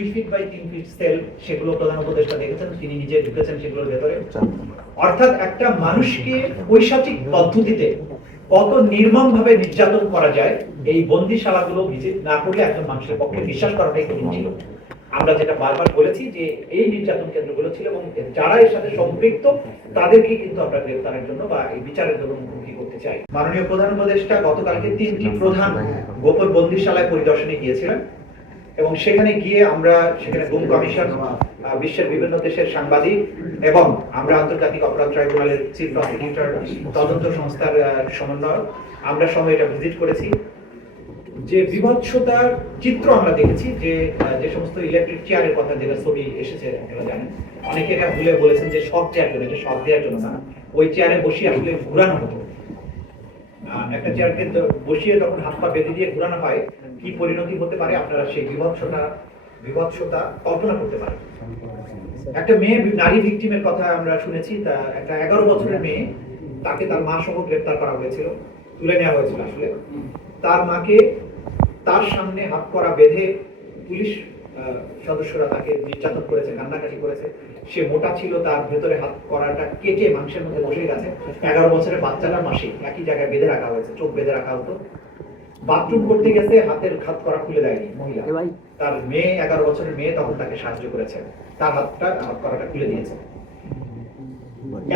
2 feet by 3 fit sell, সেগুলো প্রধান উপদেষ্টা দেখেছেন, তিনি নিজে ঢুকেছেন সেগুলোর ভেতরে। অর্থাৎ একটা মানুষকে পৈশাচিক পদ্ধতিতে কত নির্মমভাবে নির্যাতন করা যায়, এই বন্দিশালাগুলো ভিজিট না করলে একজন মানুষের পক্ষে বিশ্বাস করাটাই কঠিন ছিল। আমরা যেটা বারবার বলেছি যে এই নির্যাতন কেন্দ্রগুলো ছিল এবং যারা এর সাথে সম্পৃক্ত তাদেরকে কিন্তু আমরা গ্রেফতারের জন্য বা এই বিচারের জন্য মুখোমুখি করতে চাই। মাননীয় প্রধান উপদেষ্টা গতকালকে 3টি প্রধান গোপন বন্দিশালায় পরিদর্শনে গিয়েছিলেন এবং সেখানে গিয়ে আমরা সেখানে গুম কমিশন, বিশ্বের বিভিন্ন দেশের সাংবাদিক এবং আমরা আন্তর্জাতিক অপরাধ ট্রাইব্যুনালের চিফ প্রসিকিউটর, তদন্ত সংস্থার সমন্বয়ক, আমরা সহ এটা ভিজিট করেছি। যে বিভৎসতার চিত্র আমরা দেখেছি, যে সমস্ত ইলেকট্রিক চেয়ারের কথা, যেটা ছবি এসেছে আপনারা জানেন, অনেকে এটা ভুলে বলেছেন যে শক চেয়ার জন্য, এটা শক দেওয়ার জন্য না, ওই চেয়ারে বসিয়ে আসলে ঘুরানো হতো। একটা চেয়ারকে বসিয়ে যখন হাত পা বেঁধে দিয়ে ঘুরানো হয়, কি পরিণতি হতে পারে আপনারা সেই বিভৎসতা কল্পনা করতে পারেন। একটা মেয়ে নারী ভিকটিমের কথা আমরা শুনেছি, তা একটা 11 বছরের মেয়ে, তাকে তার মা সহ গ্রেফতার করা হয়েছিল, তুলে নেওয়া হয়েছিল। আসলে তার মাকে তার সামনে হাত করা বেঁধে পুলিশ সদস্যরা তাকে নির্যাতন করেছে, কান্নাকাটি করেছে। সে মোটা ছিল, তার ভেতরে হাত করাটা কেটে মাংসের মধ্যে বসে গেছে। 11 বছরের বাচ্চাটার মাসে একই জায়গায় বেঁধে রাখা হয়েছে, চোখ বেঁধে রাখা হতো। বাথরুম করতে গেছে, হাতের হাত করা খুলে দেয়নি মহিলা, তার মেয়ে 11 বছরের মেয়ে তখন তাকে সাহায্য করেছে, তার হাত করাটা খুলে দিয়েছে।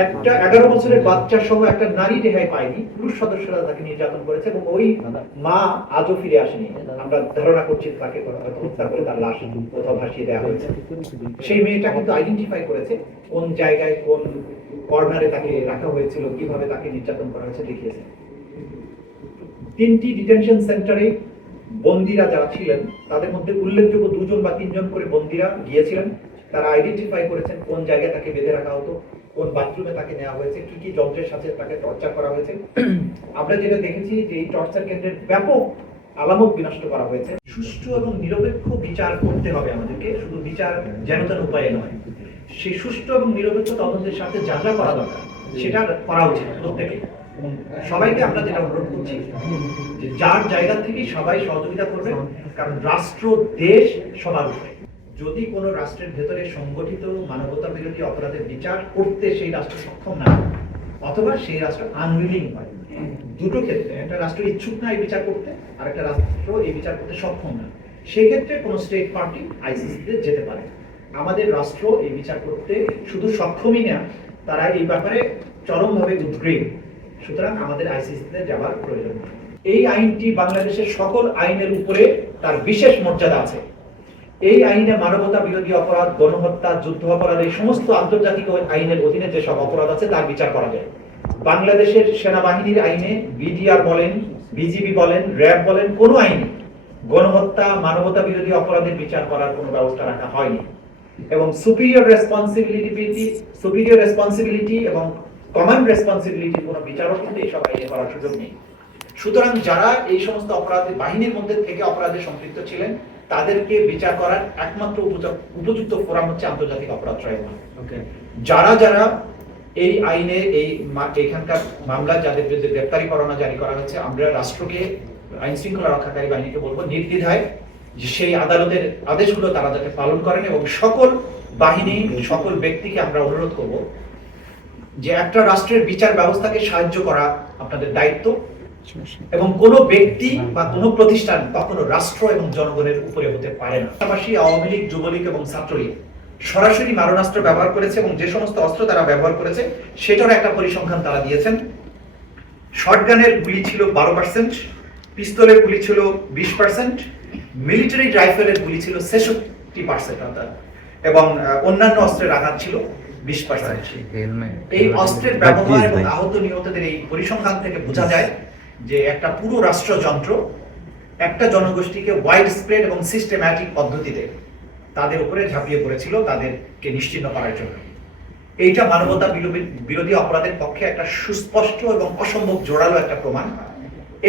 একটা 11 বছরের বাচ্চা সহ একটা নারী রেহাই পায়নি, পুরুষ সদস্যরা তাকে নির্যাতন করেছে এবং ওই মা আজও ফিরে আসেনি। আমরা ধারণা করছি তাকে হত্যা করে তার লাশ কোথাও ভাসিয়ে দেওয়া হয়েছে। সেই মেয়েটা কিন্তু আইডেন্টিফাই করেছে কোন জায়গায় কোন কর্নারে তাকে রাখা হয়েছিল, কিভাবে তাকে নির্যাতন করা হয়েছে দেখিয়েছে। 3টি ডিটেনশন সেন্টারে বন্দীরা যারা ছিলেন তাদের মধ্যে উল্লেখযোগ্য 2 জন বা 3 জন করে বন্দীরা গিয়েছিলেন। তারা আইডেন্টিফাই করেছেন কোন জায়গায় তাকে বেঁধে রাখা হতো, কোন বাথরুমে তাকে নেওয়া হয়েছে, কি কি যন্ত্রের সাথে তাকে টর্চার করা হয়েছে। আমরা যেটা দেখেছি যে এই টর্চার কেন্দ্রের ব্যাপক আলামত বিনষ্ট করা হয়েছে। সুষ্ঠু এবং নিরপেক্ষ বিচার করতে হবে আমাদেরকে, শুধু বিচার যেন তেন উপায়ে নয়। সেই সুষ্ঠু এবং নিরপেক্ষ তদন্তের সাথে যা যা করা দরকার সেটা করা উচিত প্রত্যেকে। সবাইকে আমরা যেটা অনুরোধ করছি যে যার জায়গা থেকে সবাই সহযোগিতা করবে, কারণ রাষ্ট্র দেশ সবার উপরে। যদি কোনো রাষ্ট্রের ভেতরে সংগঠিত মানবতা বিরোধী অপরাধের বিচার করতে সেই রাষ্ট্র সক্ষম না, অথবা সেই রাষ্ট্র আনউইলিং হয়, দুটো ক্ষেত্রে, একটা রাষ্ট্র ইচ্ছুক না এই বিচার করতে, আর একটা রাষ্ট্র এই বিচার করতে সক্ষম না, সেক্ষেত্রে কোনো স্টেট পার্টি আইসিসিতে যেতে পারে। আমাদের রাষ্ট্র এই বিচার করতে শুধু সক্ষমই না, তারা এই ব্যাপারে চরমভাবে উদ্গ্রীব। সুতরাং আমাদের আইসিসিতে যাবার প্রয়োজন। এই আইনটি বাংলাদেশের সকল আইনের উপরে তার বিশেষ মর্যাদা আছে। এই আইনে মানবতা বিরোধী অপরাধ, গণহত্যা, যুদ্ধ অপরাধ, এই সমস্ত আন্তর্জাতিক আইনের অধীনে যে সব অপরাধ আছে তার বিচার করা যায়। বাংলাদেশের সেনাবাহিনীর আইনে, বিডিআর বলেন, বিজিবি বলেন, র্যাব বলেন, কোনো আইনে গণহত্যা, মানবতা বিরোধী অপরাধের বিচার করার কোনো ব্যবস্থা রাখা হয়নি। এবং সুপিরিয়র রেসপন্সিবিলিটি এবং কমান্ড রেসপন্সিবিলিটি কোনো বিচারও কিন্তু এইসব আইনে করার সুযোগ নেই। সুতরাং যারা এই সমস্ত অপরাধের বাহিনীর মধ্যে থেকে অপরাধে সম্পৃক্ত ছিলেন তাদেরকে বিচার করার একমাত্র উপযুক্ত ফোরাম হচ্ছে আন্তর্জাতিক অপরাধ ট্রাইব্যুনাল। যারা যারা এই আইনে এখানকার মামলা যাদের বিরুদ্ধে গ্রেফতারি পরোয়ানা জারি করা হয়েছে, আমরা রাষ্ট্রকে, আইন শৃঙ্খলা রক্ষাকারী বাহিনীকে বলবো নির্দ্বিধায় যে সেই আদালতের আদেশগুলো তারা যাতে পালন করেন। এবং সকল বাহিনী, সকল ব্যক্তিকে আমরা অনুরোধ করব যে একটা রাষ্ট্রের বিচার ব্যবস্থাকে সাহায্য করা আপনাদের দায়িত্ব, এবং কোনো ব্যক্তি বা কোনো প্রতিষ্ঠান কখনো রাষ্ট্র এবং জনগণের উপরে হতে পারে না। পাশাপাশি আওয়ামী লীগ, যুবলীগ এবং ছাত্রলীগ সরাসরি মারণাস্ত্র ব্যবহার করেছে এবং যে সমস্ত অস্ত্র তারা ব্যবহার করেছে সেটার একটা পরিসংখ্যান তারা দিয়েছেন। শটগানের গুলি ছিল 12%, পিস্তলের গুলি ছিল 20%, মিলিটারি রাইফেলের গুলি ছিল 66%, এবং অন্যান্য অস্ত্রের আঘাত ছিল 20%। এই অস্ত্রের ব্যবহার এবং আহত নিহতদের এই পরিসংখ্যান থেকে বোঝা যায় যে একটা পুরো রাষ্ট্রযন্ত্র একটা জনগোষ্ঠীকে ওয়াইড স্প্রেড এবং সিস্টেম্যাটিক পদ্ধতিতে তাদের উপরে ঝাঁপিয়ে পড়েছিল তাদেরকে নিশ্চিহ্ন করার জন্য। এইটা মানবতা বিরোধী অপরাধের পক্ষে একটা সুস্পষ্ট এবং অসম্ভব জোরালো একটা প্রমাণ।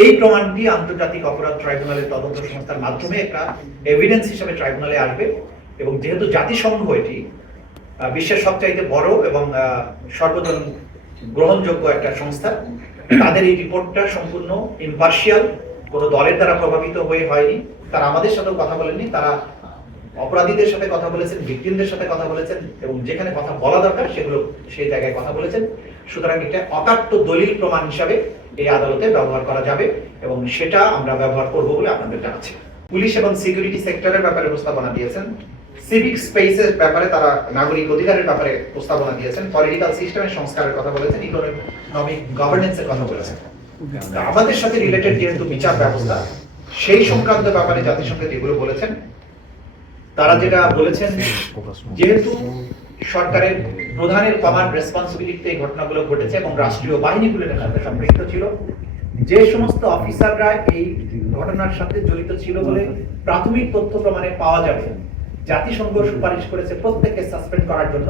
এই প্রমাণটি আন্তর্জাতিক অপরাধ ট্রাইব্যুনালের তদন্ত সংস্থার মাধ্যমে একটা এভিডেন্স হিসেবে ট্রাইব্যুনালে আসবে। এবং যেহেতু জাতিসংঘ এটি বিশ্বের সবচাইতে বড় এবং সর্বজন গ্রহণযোগ্য একটা সংস্থা, তাদের এই রিপোর্টটা সম্পূর্ণ ইম্পার্শিয়াল, কোনো দলের দ্বারা প্রভাবিত হয়ে হয়নি। তারা আমাদের সাথেও কথা বলেননি, তারা অপরাধীদের সাথে কথা বলেছেন, ভিকটিমদের সাথে কথা বলেছেন এবং যেখানে কথা বলা দরকার সেগুলো সেই জায়গায় কথা বলেছেন। সুতরাং এটা অকাট্য দলিল প্রমাণ হিসাবে এই আদালতে ব্যবহার করা যাবে এবং সেটা আমরা ব্যবহার করব বলে আপনাদের জানাচ্ছি। পুলিশ এবং সিকিউরিটি সেক্টরের ব্যাপারে প্রস্তাবনা দিয়েছেন, সিভিক স্পেসের ব্যাপারে তারা নাগরিক অধিকারের ব্যাপারে প্রস্তাবনা দিয়েছেন, পলিটিক্যাল সিস্টেমের সংস্কারের কথা বলেছেন, ইকোনমিক গভর্নেন্সের কথা বলেছেন। আমাদের সাথে রিলেটেড যেহেতু বিচার ব্যবস্থা, সেই সংক্রান্ত ব্যাপারে জাতিসংঘে যেগুলো বলেছেন, তারা যেটা বলেছেন, যেহেতু সরকারের প্রধানের কমান্ড রেসপন্সিবিলিটিতে এই ঘটনাগুলো ঘটেছে এবং রাষ্ট্রীয় বাহিনীগুলোর সাথে সম্পৃক্ত ছিল, যে সমস্ত অফিসাররা এই ঘটনার সাথে জড়িত ছিল বলে প্রাথমিক তথ্য প্রমাণে পাওয়া যাবে, জাতিসংঘ সুপারিশ করেছে প্রত্যেককে সাসপেন্ড করার জন্য,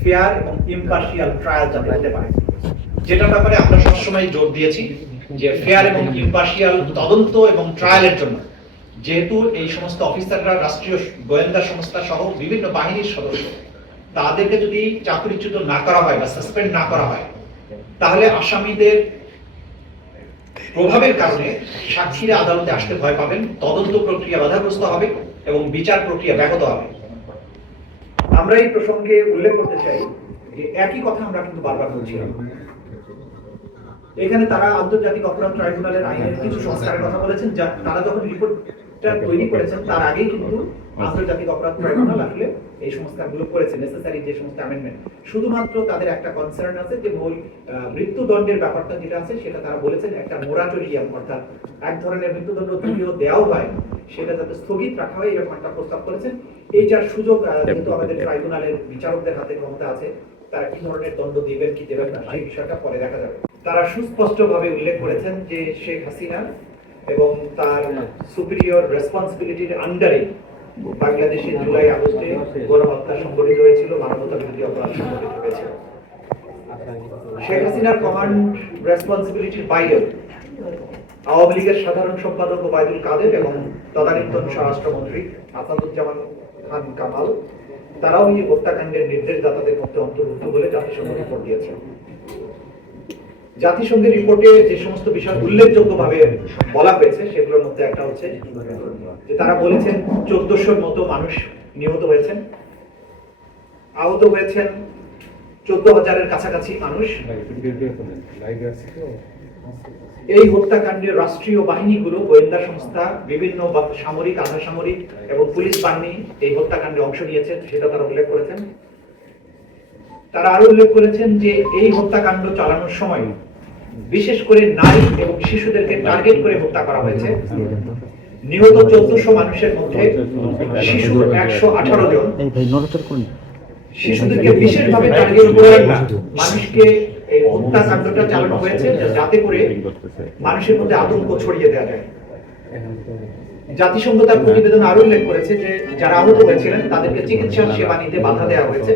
ফেয়ার এবং ইম্পার্শিয়াল ট্রায়াল যাতে হতে পারে। যেটার ব্যাপারে আমরা সবসময় জোর দিয়েছি যে ফেয়ার এবং ইম্পার্শিয়াল তদন্ত এবং ট্রায়ালের জন্য, যেহেতু এই সমস্ত অফিসাররা রাষ্ট্রীয় গোয়েন্দা সংস্থা সহ বিভিন্ন বাহিনীর সদস্য, তাদেরকে যদি চাকরিচ্যুত না করা হয় বা সাসপেন্ড না করা হয়, তাহলে আসামিদের প্রভাবের কারণে সাক্ষীরা আদালতে আসতে ভয় পাবেন, তদন্ত প্রক্রিয়া বাধাগ্রস্ত হবে এবং বিচার প্রক্রিয়া ব্যাহত হবে। আমরা এই প্রসঙ্গে উল্লেখ করতে চাই যে একই কথা আমরা কিন্তু বারবার বলছিলাম। এখানে তারা আন্তর্জাতিক অপরাধ ট্রাইব্যুনালের আইনের কিছু সংস্কারের কথা বলেছেন, যা তারা যখন রিপোর্টটা তৈরি করেছেন তার আগেই কিন্তু আন্তর্জাতিক অপরাধ ট্রাইব্যুনাল আসলে এই সংস্কারগুলো করেছে, নেসেসারি যে সমস্ত অ্যামেন্ডমেন্ট। শুধুমাত্র তাদের একটা কনসার্ন আছে যে মৃত্যুদণ্ডের ব্যাপারটা যেটা আছে সেটা তারা বলেছেন একটা মোরাটোরিয়াম, অর্থাৎ এক ধরনের মৃত্যুদণ্ড যদিও দেওয়াও হয় সেটা যাতে স্থগিত রাখা হয় এরকম একটা প্রস্তাব করেছেন। এইটার সুযোগ যেহেতু আমাদের ট্রাইব্যুনালের বিচারকদের হাতে ক্ষমতা আছে, তারা কি ধরনের দণ্ড দিবেন কি দেবেন না সেই বিষয়টা পরে দেখা যাবে। তারা সুস্পষ্টভাবে উল্লেখ করেছেন যে শেখ হাসিনা এবং তার সুপিরিয়র রেসপন্সিবিলিটির আন্ডারে বাংলাদেশে জুলাই আগস্টে গণহত্যা সংঘটিত হয়েছিল, মানবতা বিরোধী অপরাধ সংঘটিত হয়েছিল। শেখ হাসিনার কমান্ড রেসপন্সিবিলিটির বাইরেও আওয়ামী লীগের সাধারণ সম্পাদক ওবায়দুল কাদের এবং তদানীন্তন স্বরাষ্ট্রমন্ত্রী আসাদুজ্জামান খান কামাল, তারাও এই হত্যাকাণ্ডের নির্দেশদাতাদের মধ্যে অন্তর্ভুক্ত বলে জাতিসংঘ রিপোর্ট দিয়েছে। জাতিসংঘের রিপোর্টে যে সমস্ত বিষয় উল্লেখযোগ্যভাবে বলা হয়েছে সেগুলোর মধ্যে একটা হচ্ছে যে তারা বলেছেন 1400-র মতো মানুষ নিহত হয়েছেন, আহত হয়েছেন 14,000-এর কাছাকাছি মানুষ। এই হত্যাকাণ্ডের রাষ্ট্রীয় বাহিনীগুলো, গোয়েন্দা সংস্থা, বিভিন্ন সামরিক, আধা সামরিক এবং পুলিশ বাহিনী এই হত্যাকাণ্ডে অংশ নিয়েছে, সেটা তারা উল্লেখ করেছেন। তারা আরো উল্লেখ করেছেন যে এই হত্যাকাণ্ড চালানোর সময় বিশেষ করে নারী এবং শিশুদেরকে টার্গেট করে হত্যা করা হয়েছে। নিহত 1400 মানুষের মধ্যে শিশু 118 জন। শিশুদেরকে বিশেষভাবে টার্গেট করে মানুষকে এই হত্যাকাণ্ডটা চালানো হয়েছে যাতে করে মানুষের মধ্যে আতঙ্ক ছড়িয়ে দেওয়া যায়। জাতিসংঘ তার প্রতিবেদন আরো উল্লেখ করেছে যে যারা আহত হয়েছিলেন তাদেরকে চিকিৎসার সেবা নিতে বাধা দেওয়া হয়েছে,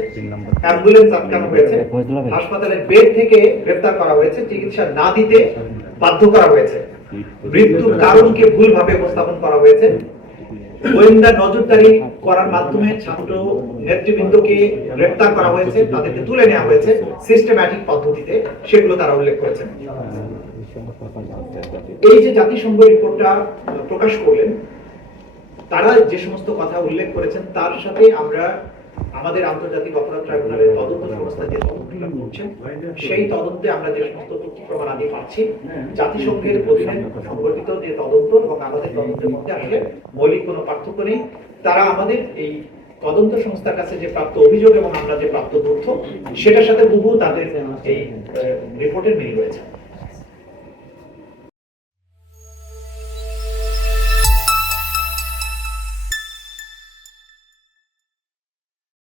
অ্যাম্বুলেন্স আটকানো হয়েছে, হাসপাতালের বেড থেকে গ্রেফতার করা হয়েছে, চিকিৎসা না দিতে বাধ্য করা হয়েছে, মৃত্যুর কারণকে ভুলভাবে উপস্থাপন করা হয়েছে, গোয়েন্দা নজরদারি করার মাধ্যমে ছাত্র নেতৃবৃন্দকে গ্রেফতার করা হয়েছে, তাদেরকে তুলে নেওয়া হয়েছে সিস্টেম্যাটিক পদ্ধতিতে, সেগুলো তারা উল্লেখ করেছেন। এই যে জাতিসংঘ রিপোর্টটা প্রকাশ করলেন, তারা যে সমস্ত কথা উল্লেখ করেছেন তার সাথে আমরা আমাদের আন্তর্জাতিক অপরাধ ট্রাইব্যুনালের তদন্ত সংস্থা যে তদন্তটা করছেন সেই তদন্তে আমরা যে সমস্ত তথ্য প্রমাণ আদি পাচ্ছি, জাতিসংঘের অধীনে সংগঠিত যে তদন্ত এবং আমাদের তদন্তের মধ্যে আসলে মৌলিক কোনো পার্থক্য নেই। তারা আমাদের এই তদন্ত সংস্থার কাছে যে প্রাপ্ত অভিযোগ এবং আমরা যে প্রাপ্ত তথ্য সেটার সাথে হুবহু তাদের এই রিপোর্টের মিল রয়েছে।